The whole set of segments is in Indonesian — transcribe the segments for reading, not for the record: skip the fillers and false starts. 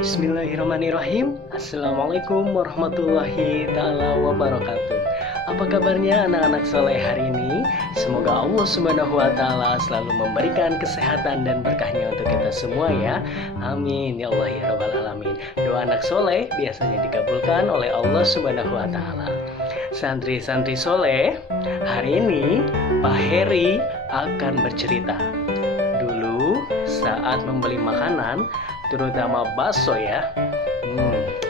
Bismillahirrahmanirrahim. Assalamualaikum warahmatullahi ta'ala wabarakatuh. Apa kabarnya anak-anak soleh hari ini? Semoga Allah subhanahu wa ta'ala selalu memberikan kesehatan dan berkahnya untuk kita semua ya. Amin ya Allah ya rabbal alamin. Doa anak soleh biasanya dikabulkan oleh Allah subhanahu wa ta'ala. Santri-santri soleh, hari ini Pak Heri akan bercerita. Dulu saat membeli makanan, terutama bakso ya.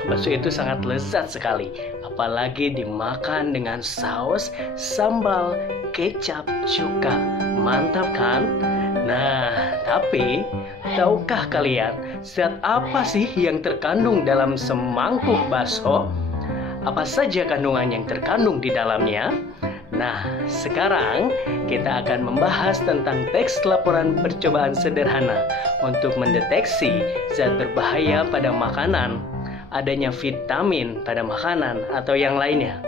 Bakso itu sangat lezat sekali, apalagi dimakan dengan saus, sambal, kecap, cuka. Mantap kan? Nah, tapi tahukah kalian zat apa sih yang terkandung dalam semangkuk bakso? Apa saja kandungan yang terkandung di dalamnya? Nah, sekarang kita akan membahas tentang teks laporan percobaan sederhana untuk mendeteksi zat berbahaya pada makanan, adanya vitamin pada makanan, atau yang lainnya.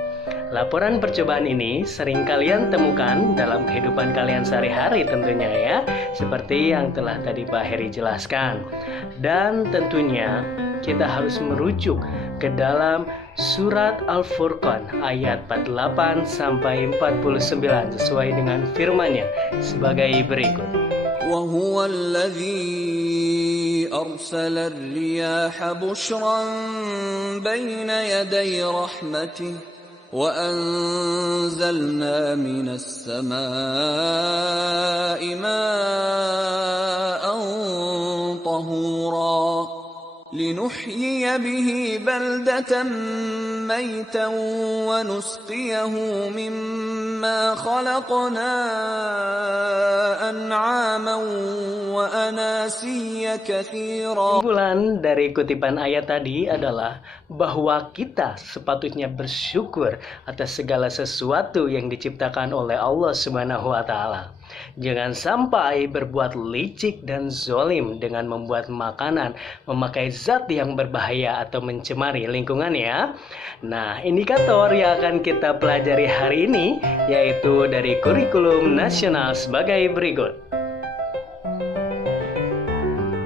Laporan percobaan ini sering kalian temukan dalam kehidupan kalian sehari-hari tentunya ya, seperti yang telah tadi Pak Heri jelaskan. Dan tentunya kita harus merujuk ke dalam Surat Al-Furqan ayat 48 sampai 49 sesuai dengan firman-Nya sebagai berikut. وَهُوَ الَّذِي أَرْسَلَ الرِّيَاحَ بُشْرًا بَيْنَ يَدَيْ رَحْمَتِهِ وَأَنزَلْنَا مِنَ السَّمَاءِ مَاءً طَهُورًا لِنُحْيِيَ بِهِ بَلْدَةً مَيْتًا وَنُسْقِيَهُ مِمَّا خَلَقْنَا أَنْعَامًا وَأَنَاسِيَّ كَثِيرًا. Kesimpulan dari kutipan ayat tadi adalah bahwa kita sepatutnya bersyukur atas segala sesuatu yang diciptakan oleh Allah Subhanahu wa Ta'ala. Jangan sampai berbuat licik dan zolim dengan membuat makanan memakai zat yang berbahaya atau mencemari lingkungan ya. Nah, indikator yang akan kita pelajari hari ini yaitu dari kurikulum nasional sebagai berikut.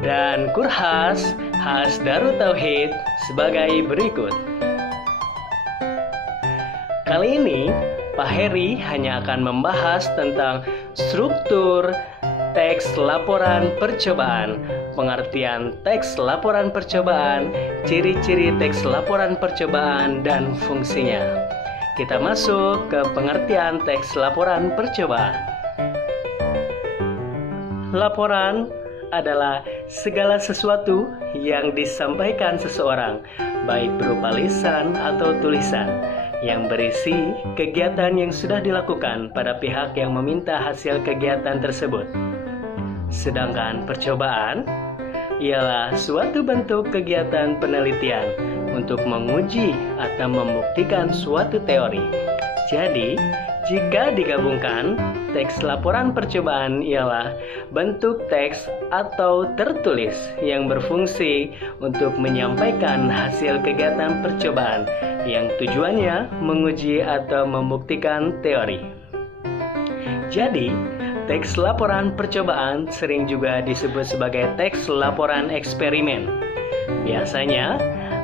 Dan Kurhas Khas Darut Tauhid sebagai berikut. Kali ini Pak Heri hanya akan membahas tentang struktur teks laporan percobaan, pengertian teks laporan percobaan, ciri-ciri teks laporan percobaan, dan fungsinya. Kita masuk ke pengertian teks laporan percobaan. Laporan adalah segala sesuatu yang disampaikan seseorang, baik berupa lisan atau tulisan, yang berisi kegiatan yang sudah dilakukan pada pihak yang meminta hasil kegiatan tersebut. Sedangkan percobaan ialah suatu bentuk kegiatan penelitian untuk menguji atau membuktikan suatu teori. Jadi, jika digabungkan, teks laporan percobaan ialah bentuk teks atau tertulis yang berfungsi untuk menyampaikan hasil kegiatan percobaan yang tujuannya menguji atau membuktikan teori. Jadi, teks laporan percobaan sering juga disebut sebagai teks laporan eksperimen. Biasanya,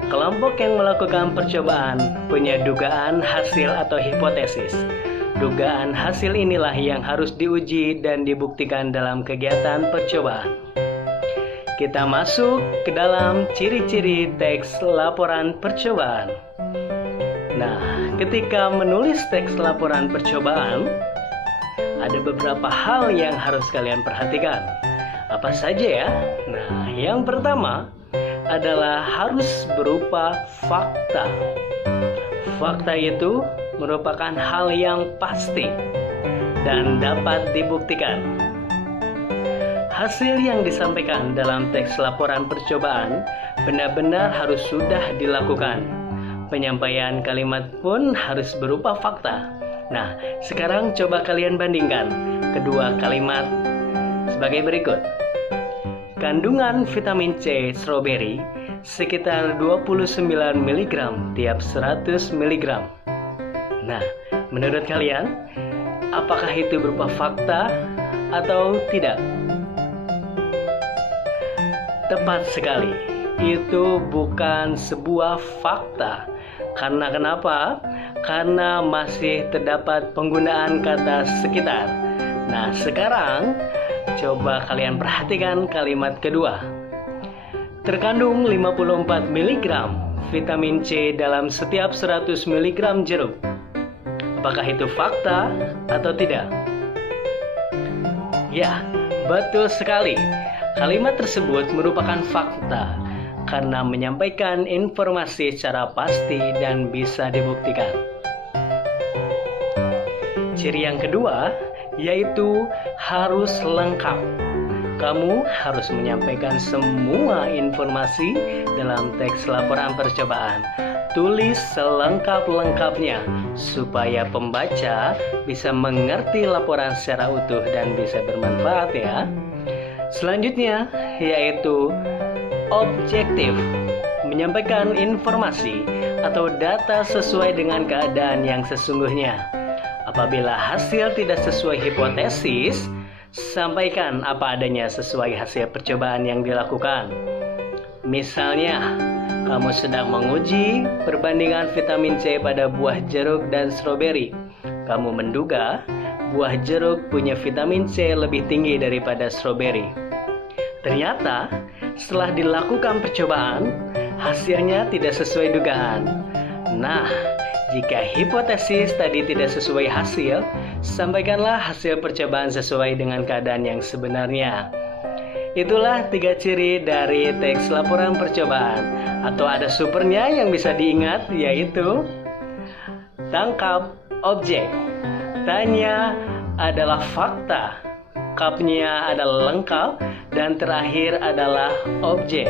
kelompok yang melakukan percobaan punya dugaan hasil atau hipotesis. Dugaan hasil inilah yang harus diuji dan dibuktikan dalam kegiatan percobaan. Kita masuk ke dalam ciri-ciri teks laporan percobaan. Nah, ketika menulis teks laporan percobaan, ada beberapa hal yang harus kalian perhatikan. Apa saja ya? Nah, yang pertama adalah harus berupa fakta. Fakta itu merupakan hal yang pasti dan dapat dibuktikan. Hasil yang disampaikan dalam teks laporan percobaan benar-benar harus sudah dilakukan. Penyampaian kalimat pun harus berupa fakta. Nah, sekarang coba kalian bandingkan kedua kalimat sebagai berikut. Kandungan vitamin C stroberi sekitar 29 mg tiap 100 mg. Nah, menurut kalian, apakah itu berupa fakta atau tidak? Tepat sekali. itu bukan sebuah fakta. Karena kenapa? Karena masih terdapat penggunaan kata sekitar. Nah, sekarang coba kalian perhatikan kalimat kedua. Terkandung 54 mg vitamin C dalam setiap 100 mg jeruk. Apakah itu fakta atau tidak? Ya, betul sekali. Kalimat tersebut merupakan fakta karena menyampaikan informasi secara pasti dan bisa dibuktikan. Ciri yang kedua yaitu harus lengkap. Kamu harus menyampaikan semua informasi dalam teks laporan percobaan. Tulis selengkap-lengkapnya supaya pembaca bisa mengerti laporan secara utuh dan bisa bermanfaat ya. Selanjutnya yaitu objektif, menyampaikan informasi atau data sesuai dengan keadaan yang sesungguhnya. Apabila hasil tidak sesuai hipotesis, sampaikan apa adanya sesuai hasil percobaan yang dilakukan. Misalnya, kamu sedang menguji perbandingan vitamin C pada buah jeruk dan stroberi. Kamu menduga buah jeruk punya vitamin C lebih tinggi daripada stroberi. Ternyata, setelah dilakukan percobaan, hasilnya tidak sesuai dugaan. Nah, jika hipotesis tadi tidak sesuai hasil, sampaikanlah hasil percobaan sesuai dengan keadaan yang sebenarnya. Itulah 3 ciri dari teks laporan percobaan. Atau ada supernya yang bisa diingat, yaitu tangkap objek, tanya adalah fakta, kapnya adalah lengkap, dan terakhir adalah objek.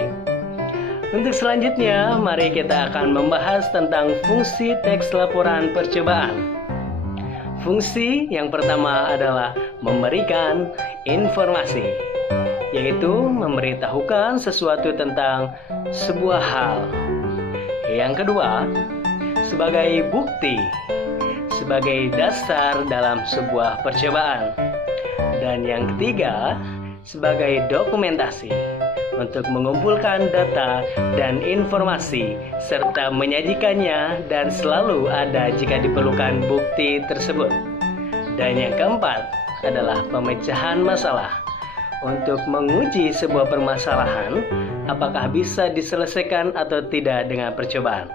Untuk selanjutnya, mari kita akan membahas tentang fungsi teks laporan percobaan. Fungsi yang pertama adalah memberikan informasi, yaitu memberitahukan sesuatu tentang sebuah hal. Yang kedua, sebagai bukti, sebagai dasar dalam sebuah percobaan. Dan yang ketiga, sebagai dokumentasi untuk mengumpulkan data dan informasi serta menyajikannya dan selalu ada jika diperlukan bukti tersebut. Dan yang keempat adalah pemecahan masalah untuk menguji sebuah permasalahan apakah bisa diselesaikan atau tidak dengan percobaan.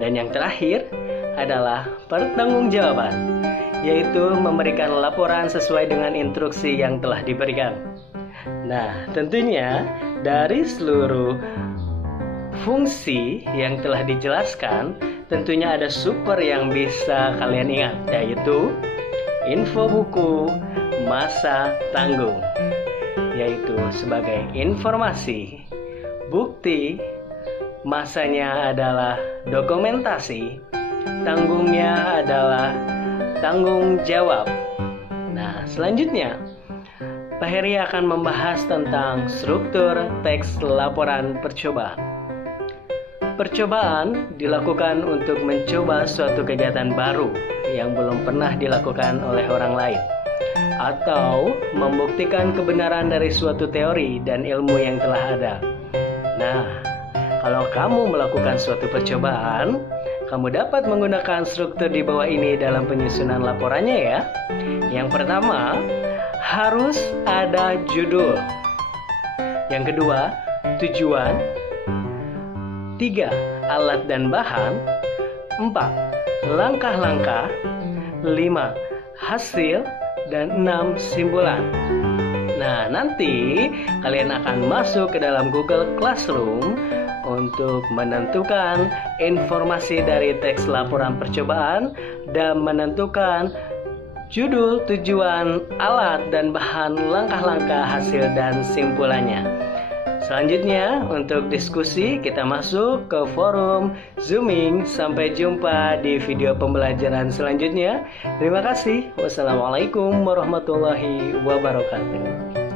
Dan yang terakhir adalah pertanggungjawaban, yaitu memberikan laporan sesuai dengan instruksi yang telah diberikan. Nah, tentunya dari seluruh fungsi yang telah dijelaskan, tentunya ada super yang bisa kalian ingat, yaitu info buku, masa tanggung, yaitu sebagai informasi, bukti, masanya adalah dokumentasi, tanggungnya adalah tanggung jawab. Nah, selanjutnya Pak Heri akan membahas tentang struktur teks laporan percobaan. Percobaan dilakukan untuk mencoba suatu kegiatan baru yang belum pernah dilakukan oleh orang lain, atau membuktikan kebenaran dari suatu teori dan ilmu yang telah ada. Nah, kalau kamu melakukan suatu percobaan, kamu dapat menggunakan struktur di bawah ini dalam penyusunan laporannya ya. Yang pertama, harus ada judul. Yang kedua, tujuan. 3, alat dan bahan. 4, langkah-langkah. 5, hasil. Dan 6, simpulan. Nah, nanti kalian akan masuk ke dalam Google Classroom untuk menentukan informasi dari teks laporan percobaan dan menentukan judul, tujuan, alat, dan bahan, langkah-langkah, hasil, dan simpulannya. Selanjutnya, untuk diskusi kita masuk ke forum Zooming. Sampai jumpa di video pembelajaran selanjutnya. Terima kasih. Wassalamualaikum warahmatullahi wabarakatuh.